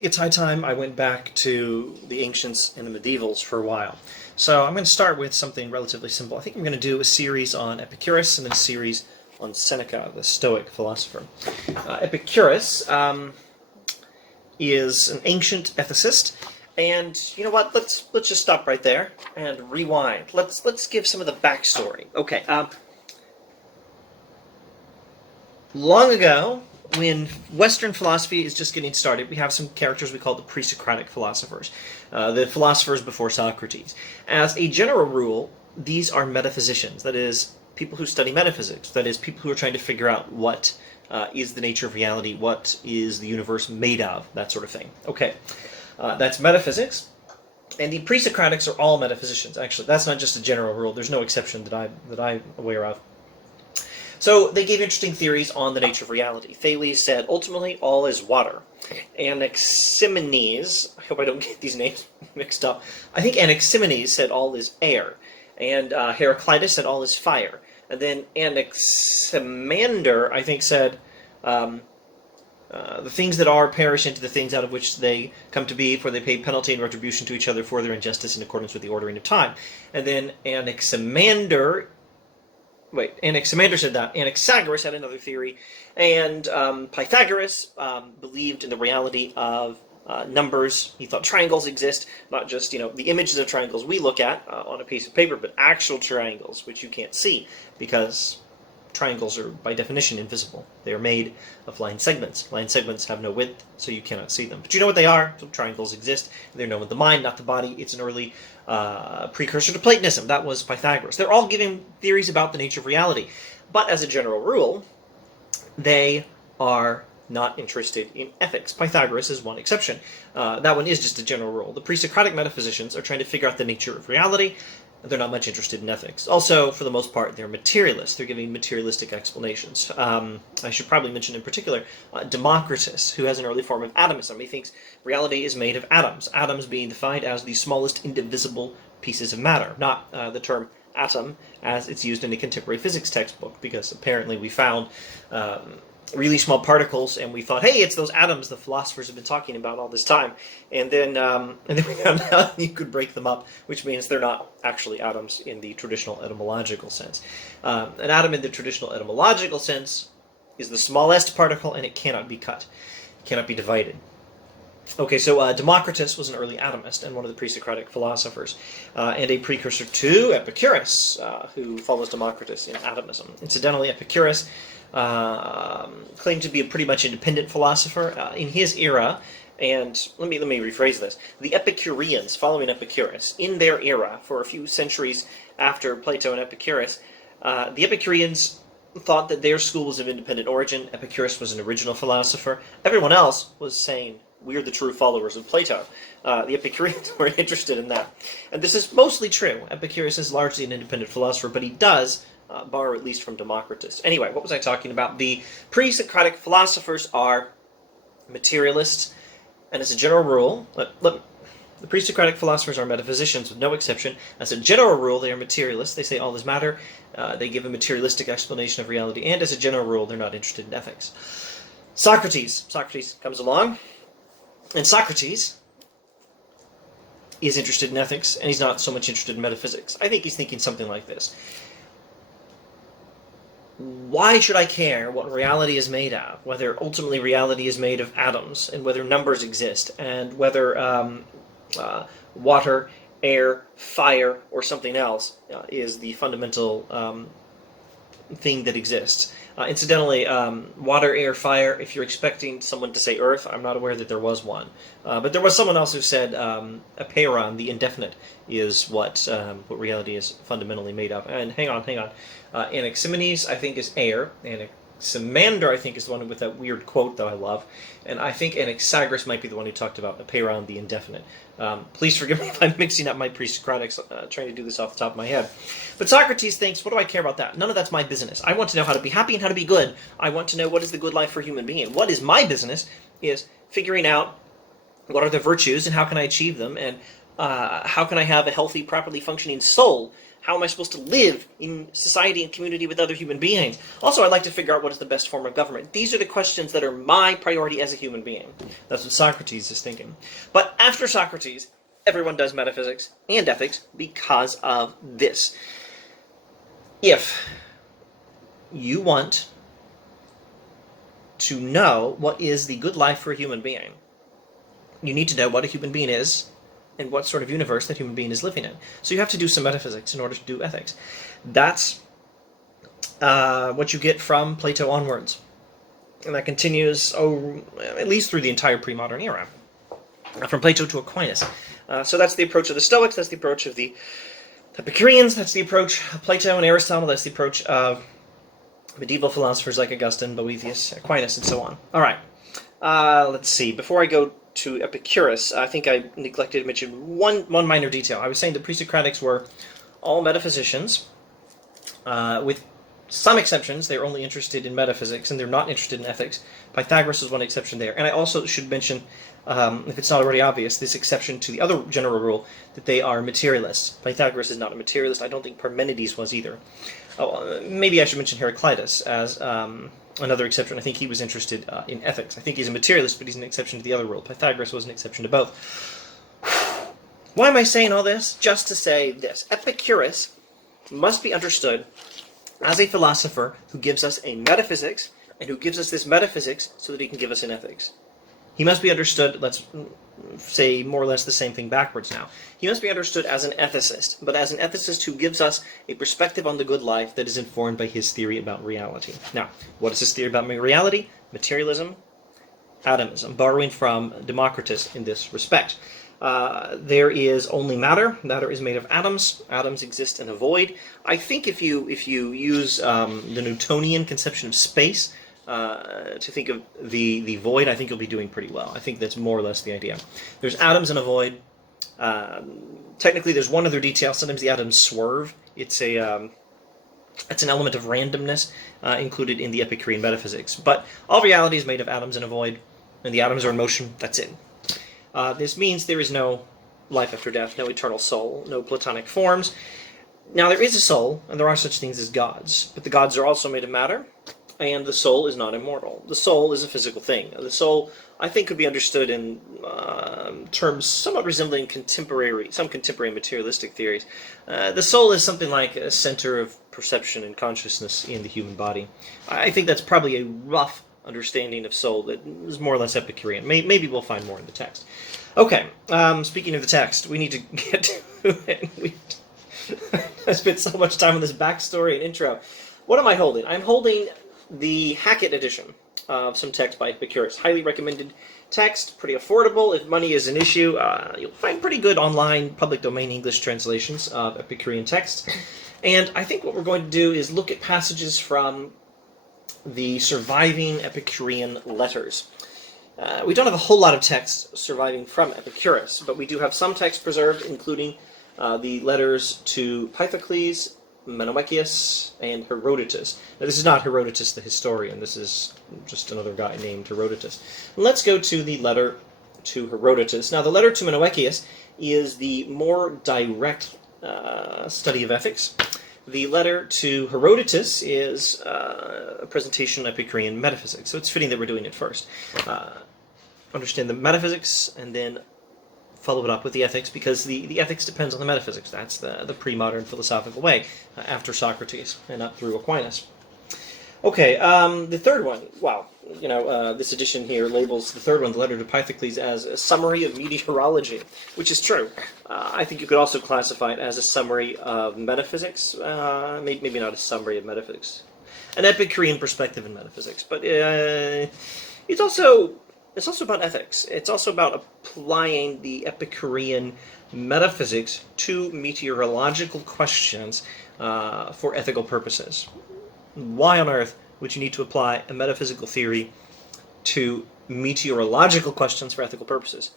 It's high time I went back to the ancients and the medievals for a while. So I'm going to start with something relatively simple. I think I'm going to do a series on Epicurus and then a series on Seneca, the Stoic philosopher. Epicurus is an ancient ethicist, and you know what? Let's just stop right there and rewind. Let's give some of the backstory. Okay. Long ago, when Western philosophy is just getting started, we have some characters we call the Pre-Socratic Philosophers, the philosophers before Socrates. As a general rule, these are metaphysicians, that is, people who study metaphysics, that is, people who are trying to figure out what is the nature of reality, what is the universe made of, that sort of thing. Okay, that's metaphysics. And the Pre-Socratics are all metaphysicians. Actually, that's not just a general rule. There's no exception that I'm aware of. So they gave interesting theories on the nature of reality. Thales said, ultimately, all is water. Anaximenes, I hope I don't get these names mixed up, I think Anaximenes said all is air. And Heraclitus said all is fire. And then Anaximander, I think, said the things that are perish into the things out of which they come to be, for they pay penalty and retribution to each other for their injustice in accordance with the ordering of time. And then Anaximander said that. Anaxagoras had another theory, and Pythagoras believed in the reality of numbers. He thought triangles exist, not just the images of triangles we look at on a piece of paper, but actual triangles, which you can't see, because triangles are by definition invisible. They are made of line segments. Line segments have no width, so you cannot see them. But you know what they are. So triangles exist. They're known with the mind, not the body. It's an early precursor to Platonism. That was Pythagoras. They're all giving theories about the nature of reality. But as a general rule, they are not interested in ethics. Pythagoras is one exception. That one is just a general rule. The pre-Socratic metaphysicians are trying to figure out the nature of reality. They're not much interested in ethics. Also, for the most part, they're materialists. They're giving materialistic explanations. I should probably mention in particular Democritus, who has an early form of atomism. He thinks reality is made of atoms, atoms being defined as the smallest indivisible pieces of matter, not the term atom as it's used in a contemporary physics textbook, because apparently we found really small particles, and we thought, hey, it's those atoms the philosophers have been talking about all this time. And then we found out you could break them up, which means they're not actually atoms in the traditional etymological sense. An atom in the traditional etymological sense is the smallest particle, and it cannot be cut. It cannot be divided. Okay, so Democritus was an early atomist and one of the pre-Socratic philosophers, and a precursor to Epicurus, who follows Democritus in atomism. Incidentally, Epicurus claimed to be a pretty much independent philosopher in his era. And let me rephrase this. The Epicureans, following Epicurus, in their era, for a few centuries after Plato and Epicurus, the Epicureans thought that their school was of independent origin. Epicurus was an original philosopher. Everyone else was saying, we're the true followers of Plato. The Epicureans were interested in that. And this is mostly true. Epicurus is largely an independent philosopher, but he does borrow at least from Democritus. Anyway, what was I talking about? The pre-Socratic philosophers are materialists, and as a general rule, the pre-Socratic philosophers are metaphysicians with no exception. As a general rule, they are materialists. They say all is matter. They give a materialistic explanation of reality, and as a general rule, they're not interested in ethics. Socrates comes along, and Socrates is interested in ethics, and he's not so much interested in metaphysics. I think he's thinking something like this. Why should I care what reality is made of, whether ultimately reality is made of atoms, and whether numbers exist, and whether water, air, fire, or something else is the fundamental thing that exists? Incidentally, water, air, fire, if you're expecting someone to say earth, I'm not aware that there was one. But there was someone else who said apeiron, the indefinite, is what reality is fundamentally made of. And hang on. Anaximenes, I think, is air. Anaximander, I think, is the one with that weird quote that I love. And I think Anaxagoras might be the one who talked about apeiron, the indefinite. Please forgive me if I'm mixing up my pre-Socratics, trying to do this off the top of my head. But Socrates thinks, what do I care about that? None of that's my business. I want to know how to be happy and how to be good. I want to know what is the good life for a human being. What is my business is figuring out what are the virtues and how can I achieve them, and How can I have a healthy, properly functioning soul? How am I supposed to live in society and community with other human beings? Also, I'd like to figure out what is the best form of government. These are the questions that are my priority as a human being. That's what Socrates is thinking. But after Socrates, everyone does metaphysics and ethics because of this. If you want to know what is the good life for a human being, you need to know what a human being is and what sort of universe that human being is living in. So you have to do some metaphysics in order to do ethics. That's what you get from Plato onwards. And that continues, at least through the entire pre-modern era. From Plato to Aquinas. So that's the approach of the Stoics, that's the approach of the Epicureans, that's the approach of Plato and Aristotle, that's the approach of medieval philosophers like Augustine, Boethius, Aquinas, and so on. All right. Let's see. Before I go to Epicurus, I think I neglected to mention one minor detail. I was saying the Pre-Socratics were all metaphysicians. With some exceptions, they're only interested in metaphysics, and they're not interested in ethics. Pythagoras is one exception there. And I also should mention, if it's not already obvious, this exception to the other general rule, that they are materialists. Pythagoras is not a materialist. I don't think Parmenides was either. Maybe I should mention Herodotus as another exception. I think he was interested in ethics. I think he's a materialist, but he's an exception to the other rule. Pythagoras was an exception to both. Why am I saying all this? Just to say this. Epicurus must be understood as a philosopher who gives us a metaphysics, and who gives us this metaphysics so that he can give us an ethics. He must be understood, let's say more or less the same thing backwards now. He must be understood as an ethicist, but as an ethicist who gives us a perspective on the good life that is informed by his theory about reality. Now, what is his theory about reality? Materialism, atomism, borrowing from Democritus in this respect. There is only matter. Matter is made of atoms. Atoms exist in a void. I think if you use the Newtonian conception of space to think of the void, I think you'll be doing pretty well. I think that's more or less the idea. There's atoms in a void. Technically, there's one other detail. Sometimes the atoms swerve. It's an element of randomness included in the Epicurean metaphysics. But all reality is made of atoms in a void, and the atoms are in motion. That's it. This means there is no life after death, no eternal soul, no Platonic forms. Now, there is a soul, and there are such things as gods, but the gods are also made of matter, and the soul is not immortal. The soul is a physical thing. The soul, I think, could be understood in terms somewhat resembling some contemporary materialistic theories. The soul is something like a center of perception and consciousness in the human body. I think that's probably a rough understanding of soul that is more or less Epicurean. Maybe we'll find more in the text. Okay, speaking of the text, we need to get to it. I spent so much time on this backstory and intro. What am I holding? I'm holding the Hackett edition of some text by Epicurus. Highly recommended text, pretty affordable. If money is an issue, you'll find pretty good online public domain English translations of Epicurean texts. And I think what we're going to do is look at passages from the surviving Epicurean letters. We don't have a whole lot of texts surviving from Epicurus, but we do have some texts preserved, including the letters to Pythocles, Menowecius, and Herodotus. Now, this is not Herodotus the historian. This is just another guy named Herodotus. Let's go to the letter to Herodotus. Now, the letter to Menowecius is the more direct study of ethics. The letter to Herodotus is a presentation of Epicurean metaphysics, so it's fitting that we're doing it first. Understand the metaphysics, and then follow it up with the ethics, because the ethics depends on the metaphysics. That's the pre-modern philosophical way, after Socrates, and not through Aquinas. Okay, the third one, wow, this edition here labels the third one, the letter to Pythocles, as a summary of meteorology, which is true. I think you could also classify it as a summary of metaphysics, maybe not a summary of metaphysics, an Epicurean perspective in metaphysics, but it's also about ethics. It's also about applying the Epicurean metaphysics to meteorological questions for ethical purposes. Why on earth would you need to apply a metaphysical theory to meteorological questions for ethical purposes?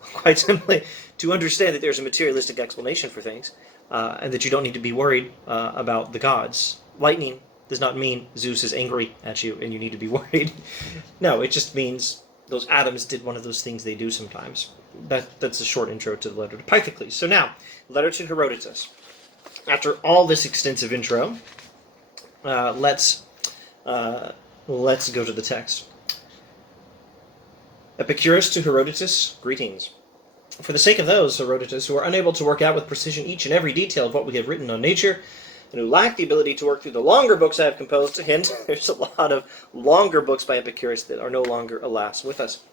Quite simply, to understand that there's a materialistic explanation for things, and that you don't need to be worried about the gods. Lightning does not mean Zeus is angry at you and you need to be worried. No, it just means those atoms did one of those things they do sometimes. that's a short intro to the letter to Pythocles. So now, letter to Herodotus. After all this extensive intro, let's go to the text. Epicurus to Herodotus, greetings. For the sake of those, Herodotus, who are unable to work out with precision each and every detail of what we have written on nature, and who lack the ability to work through the longer books I have composed, hint, there's a lot of longer books by Epicurus that are no longer, alas, with us.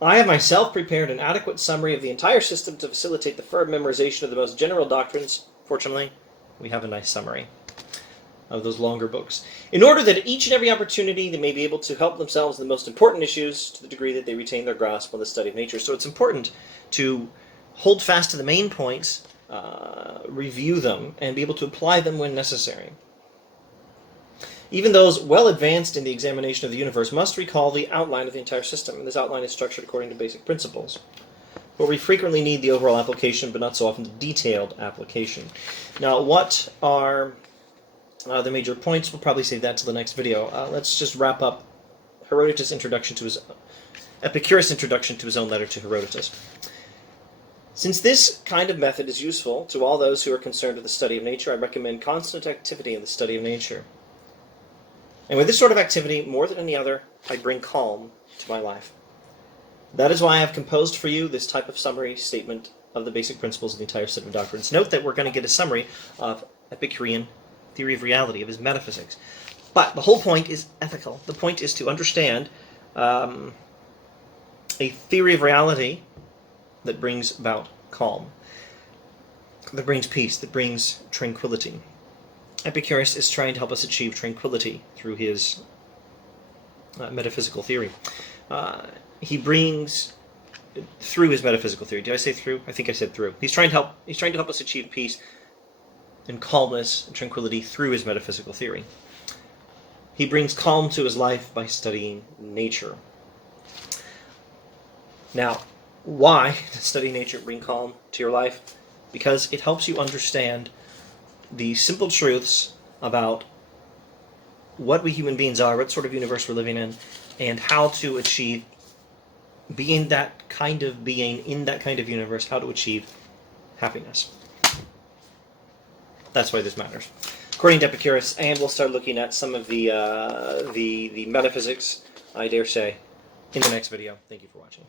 I have myself prepared an adequate summary of the entire system to facilitate the firm memorization of the most general doctrines. Fortunately, we have a nice summary of those longer books, in order that at each and every opportunity they may be able to help themselves in the most important issues to the degree that they retain their grasp on the study of nature. So it's important to hold fast to the main points, review them, and be able to apply them when necessary. Even those well advanced in the examination of the universe must recall the outline of the entire system, and this outline is structured according to basic principles, where we frequently need the overall application, but not so often the detailed application. Now, what are the major points? We'll probably save that to the next video. Let's just wrap up Epicurus' introduction to his own letter to Herodotus. Since this kind of method is useful to all those who are concerned with the study of nature, I recommend constant activity in the study of nature. And with this sort of activity, more than any other, I bring calm to my life. That is why I have composed for you this type of summary statement of the basic principles of the entire set of doctrines. Note that we're going to get a summary of Epicurean theory of reality, of his metaphysics. But the whole point is ethical. The point is to understand a theory of reality that brings about calm, that brings peace, that brings tranquility. Epicurus is trying to help us achieve tranquility through his metaphysical theory. He brings through his metaphysical theory. Did I say through? I think I said through. He's trying to help us achieve peace and calmness and tranquility through his metaphysical theory. He brings calm to his life by studying nature. Now, why does studying nature bring calm to your life? Because it helps you understand the simple truths about what we human beings are, what sort of universe we're living in, and how to achieve being that kind of being in that kind of universe, how to achieve happiness. That's why this matters. According to Epicurus, and we'll start looking at some of the metaphysics, I dare say, in the next video. Thank you for watching.